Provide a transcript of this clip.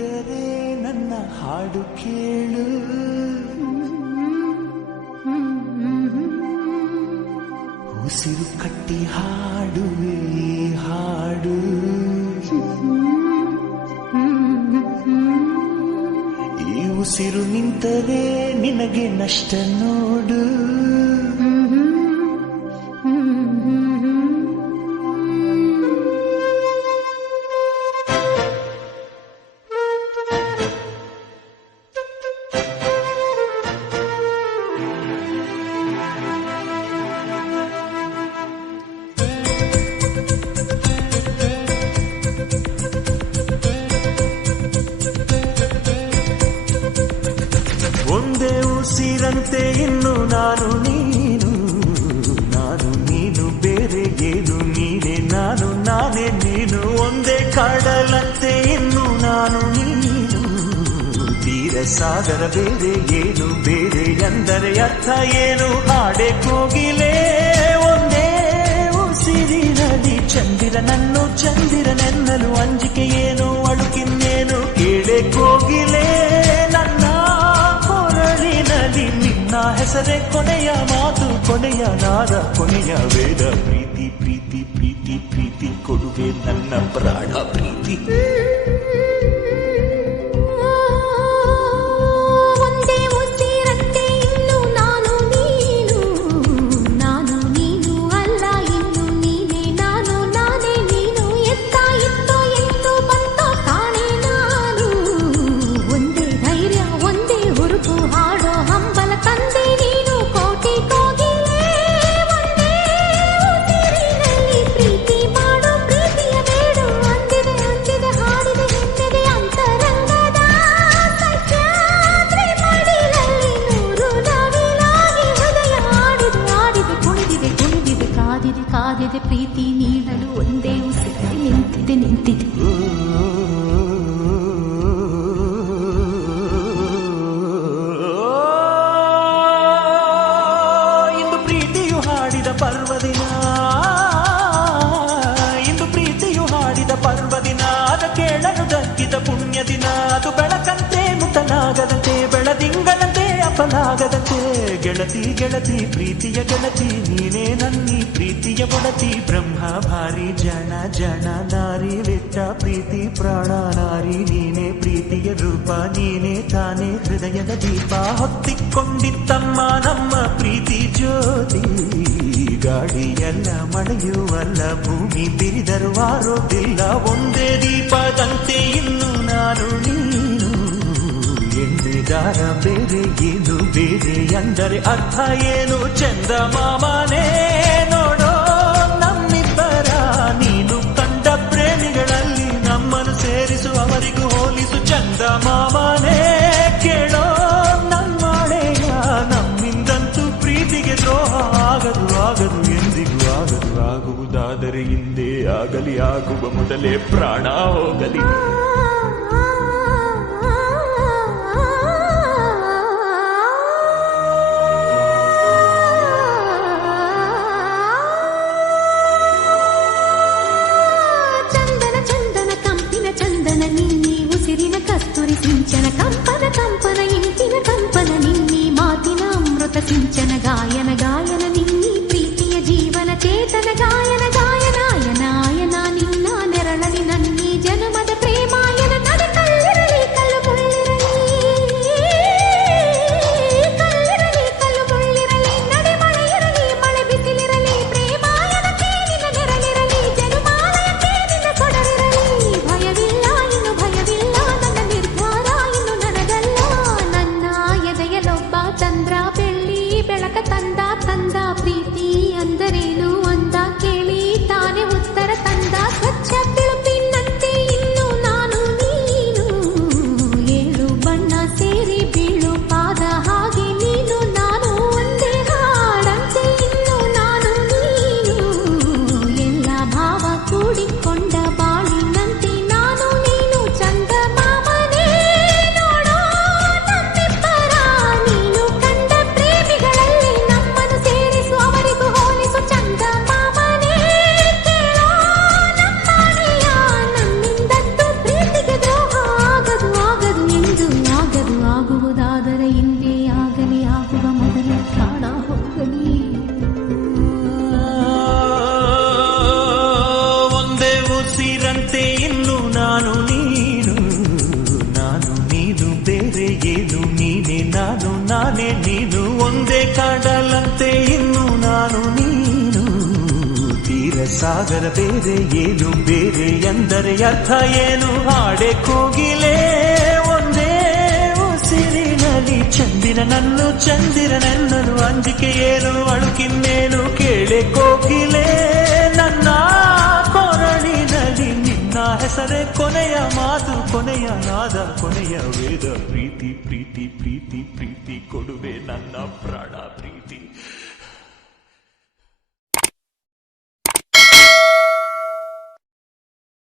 ಇದ್ದರೆ ನನ್ನ ಹಾಡು ಕೇಳು, ಉಸಿರು ಕಟ್ಟಿ ಹಾಡುವೆ ಹಾಡು. ಈ ಉಸಿರು ನಿಂತರೆ ನಿನಗೆ ನಷ್ಟ ನೋಡು. ಒಂದೇ ಉಸಿರಂತೆ ಇನ್ನು ನಾನು ನೀನು, ನಾನು ನೀನು ಬೇರೆ ಏನು, ನೀನೆ ನಾನು ನಾನೇ ನೀನು. ಒಂದೇ ಕಡಲಂತೆ ಇನ್ನು ನಾನು ನೀನು, ತೀರ ಸಾಗರ ಬೇರೆ ಏನು, ಬೇರೆ ಎಂದರೆ ಅರ್ಥ ಏನು. ಹಾಡೆ ಕೋಗಿಲೆ ಒಂದೇ ಉಸಿರಿನಲ್ಲಿ, ಚಂದಿರನನ್ನು ಚಂದಿರನೆನ್ನಲು ಅಂಜಿಕೆ ಏನು, ಅಳುಕಿನ್ನೇನು. ಕೇಳೆ ಕೋಗಿಲೆ ನನ್ನ ನಿನ್ನ ಹೆಸರೇ ಕೊನೆಯ ಮಾತು, ಕೊನೆಯ ನಾದ, ಕೊನೆಯ ವೇದ. ಪ್ರೀತಿ ಪ್ರೀತಿ ಪ್ರೀತಿ ಪ್ರೀತಿ ಕೊಡುವೆ ನನ್ನ ಪ್ರಾಣ ಪ್ರೀತಿ. ಒಂದೇ ಉಸಿರಂತೆ ಇನ್ನು ನಾನು ನೀನು, ನಾನು ನೀನು ಅಲ್ಲ ಇನ್ನು ನೀನೆ ನಾನು ನಾನೇ ನೀನು. ಎತ್ತ ಇತ್ತೋ ಎಂದು ಬಂತೋ ಕಾಣೆ ನಾನು, ಒಂದೇ ಧೈರ್ಯ ಒಂದೇ ಹುರುಪು ಹಾಡೋ ಹಂಬಲ ತಂದೆ ನೀನು. ಕೋಟಿ ಕೋಗಿಲೆ ಒಂದೇ ಉಸಿರಿನಲ್ಲಿ ಪ್ರೀತಿ ಮಾಡು, ಪ್ರೀತಿಯ ಬೇಡು. ಅಂದಿದೆ ಅಂದಿದೆ ಹಾಡಿದೆ ಹೆಮ್ಮೆದೆ ಅಂತರಂಗದ ಸಹ್ಯಾದ್ರಿ ಮಡಿಲಲ್ಲಿ, ನೂರು ನವಿಲಾಗಿ ಹೃದಯ ಆಡಿದೆ ಆಡಿದೆ ಕುಣಿದಿದೆ ಕುಣಿದಿದೆ ಕಾದಿದೆ ಕಾದಿದೆ ಪ್ರೀತಿ ನೀಡಲು. ಒಂದೇ ಉಸಿರಲ್ಲಿ ನಿಂತಿದೆ ನಿಂತಿದೆ. ಇಂದು ಪ್ರೀತಿಯು ಹಾಡಿದ ಪರ್ವದಿನ, ಇಂದು ಪ್ರೀತಿಯು ಹಾಡಿದ ಪರ್ವದಿನ. ಅದು ಕೇಳಲು ದಕ್ಕಿದ ಪುಣ್ಯ ದಿನ, ಅದು ಬೆಳಕಂತೆ ಮುತನಾಗದಂತೆ, ಬೆಳದಿಂಗಳಂತೆ ಅಪಲಾಗದಂತೆ. ಗೆಳತಿ ಗೆಳತಿ ಪ್ರೀತಿಯ ಗೆಳತಿ ನೀನೇ ನನ್ನಿ ಪ್ರೀತಿಯ ಒಡತಿ. ಬ್ರಹ್ಮ ಭಾರಿ ಜನ ಜನ ನಾರಿ ವೆಟ್ಟ ಪ್ರೀತಿ ಪ್ರಾಣ ನಾರಿ. ನೀನೇ ಪ್ರೀತಿಯ ರೂಪ, ನೀನೇ ತಾನೇ ಹೃದಯದ ದೀಪ. ಹೊತ್ತಿಕೊಂಡಿತ್ತಮ್ಮ ನಮ್ಮ ಪ್ರೀತಿ ಜ್ಯೋತಿ. ಗಾಳಿಯಲ್ಲ ಮಳೆಯುವಲ್ಲ ಭೂಮಿ ಬಿರಿದರು ಆರೋದಿಲ್ಲ. ಒಂದೇ ದೀಪದಂತೆ ಇನ್ನು ನಾನು ನೀನು, ಎಂದಿದಾರ ಬೇರೆ ಏನು, ಬೇರೆ ಎಂದರೆ ಅರ್ಥ ಏನು. ಚಂದ ಮಾಮನೇ ನೋಡೋ ನಮ್ಮಿಬ್ಬರ, ನೀನು ಕಂಡ ಪ್ರೇಮಿಗಳಲ್ಲಿ ನಮ್ಮನ್ನು ಸೇರಿಸು, ಅವರಿಗೂ ಹೋಲಿಸು. ಚಂದ ಮಾಮನೇ ಕೇಳೋ ನಮ್ಮಳೆಯ, ನಮ್ಮಿಂದಂತೂ ಪ್ರೀತಿಗೆ ದ್ರೋಹ ಆಗದು ಆಗದು ಎಂದಿಗೂ ಆಗದು. ಆಗುವುದಾದರೆ ಹಿಂದೆ ಆಗಲಿ, ಆಗುವ ಮೊದಲೇ ಪ್ರಾಣ ಹೋಗಲಿ. ಚಂದನ ಚಂದನ ಕಂಪಿನ ಚಂದನ ನಿನ್ನಿ ಉಸಿರಿನ ಕಸ್ತೂರಿ ಸಿಂಚನ. ಕಂಪನ ಕಂಪನ ಇಂಪಿನ ಕಂಪನ ನಿನ್ನಿ ಮಾತಿನ ಅಮೃತ ಸಿಂಚನ. ಗಾಯನ ಗಾಯನ ನಿನ್ನಿ ಪ್ರೀತಿಯ ಜೀವನ ಚೇತನ. ಗಾಯನ ಗಾಯನಾಯನ ಆಯನ ನಿನ್ನ ನೆರಳಲಿ ನನ್ನಿ ಜನ್ಮದ ಪ್ರೇಮಾಯನ. ನಡೆ ಕಲ್ಲಿರಲಿ ಕಲ್ಲು ಮುಳ್ಳಿರಲಿ, ಕಲ್ಲಿರಲಿ ಕಲ್ಲು ಮುಳ್ಳಿರಲಿ. ನಡೆ ಮಳೆ ಇರಲಿ ಮಳೆ ಬಿಸಿಲಿರಲಿ, ಪ್ರೇಮಾಯನ ಕೇಳಿನ ನೆರಳಿರಲಿ. ಜನುಮಾಲಯ ಕೇಳಿನ ಕೊಡರಿರಲಿ. ಭಯವಿಲ್ಲ ಇನ್ನು ಭಯವಿಲ್ಲ, ನನ್ನ ನಿರ್ಧಾರ ಇನ್ನು ನನಗಲ್ಲ. ನನ್ನ ಎದೆಯಲೊಬ್ಬ ಚಂದ್ರ ಬೆಳ್ಳಿ ಬೆಳಕ ತಂದ ತಂದ. ಪ್ರೀತಿ ಅಂದರೇನು ಅಂದ ಕೇಳಿ ತಾನೇ ಉತ್ತರ ತಂದ. ಸ್ವಚ್ಛ ಬಿಳುಪಿನಂತೆ ಇನ್ನು ನಾನು ನೀನು, ಏಳು ಬಣ್ಣ ಸೇರಿ ಬೀಳು ಪಾದ ಹಾಗೆ ನೀನು ನಾನು. ಒಂದೇ ಹಾಡಂತೆ ಇನ್ನು ನಾನು ನೀನು, ಎಲ್ಲ ಭಾವ ಕೂಡಿಕೊಂಡ ಬಾಳಿನಂತೆ ನಾನು ನೀನು. ಚಂದ ಮಾಮನೇ ನೋಡೋ ನಮ್ಮಿಬ್ಬರ, ನೀನು ಕಂಡ ಪ್ರೇಮಿಗಳಲ್ಲಿ ನಮ್ಮನ್ನು ನೀನು ಒಂದೇ ಕಾಡಲಂತೆ ಇನ್ನು ನಾನು ನೀನು ತೀರ ಸಾಗರ ಬೇರೆ ಏನು ಬೇರೆ ಎಂದರೆ ಅರ್ಥ ಏನು ಹಾಡೆ ಕೋಗಿಲೆ ಒಂದೇ ಉಸಿರಿನಲ್ಲಿ ಚಂದಿರನನ್ನು ಅಂಜಿಕೆ ಏನು ಅಳುಕಿನ್ನೇನು ಕೇಳೆ ಕೋಗಿಲೆ ನನ್ನ ಕೊರಳಿನಲ್ಲಿ ನಿನ್ನ ಹೆಸರೇ ಕೊನೆಯ ಮಾತು ಕೊನೆಯ ನಾದ ಕೊನೆಯ ವೇದ ಪ್ರೀತಿ ಪ್ರೀತಿ ಪ್ರೀತಿ ಪ್ರೀತಿ ಕೊಡುವೆ ನನ್ನ ಪ್ರಾಣ ಪ್ರೀತಿ